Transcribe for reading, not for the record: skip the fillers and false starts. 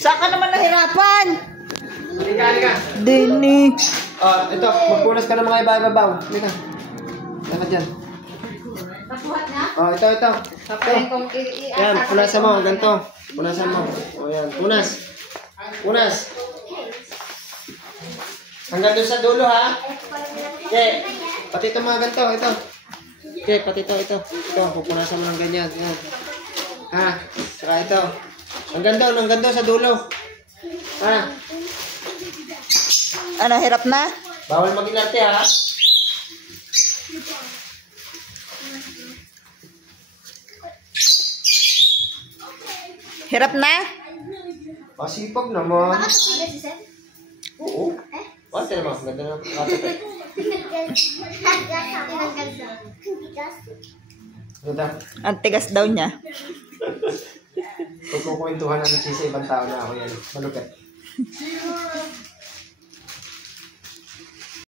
Saan ka naman nahirapan? Halika. Dini. Ito, magpunas ka ng mga iba-ibabaw. Halika. Halika dyan. Ito. Yan, punasan mo. Ganito. Punasan mo. Yan, punas. Hanggang doon sa dulo, ha? Okay. Pati ito mga ganito. Ito. Okay, pati ito. Ito, pupunasan mo ng ganyan. Yan. Ha? Saka ito. Hanggang doon sa dulo. Ha? Ano, hirap na? Bawal mag-inarte, ha? Hirap na? Pasipag naman. Oo. Wala naman. Ganda na nakatapit. Ganda. Ang tigas daw niya. Pagkukwentuhan ng chisa, ibang tao na ako yan. Malugat.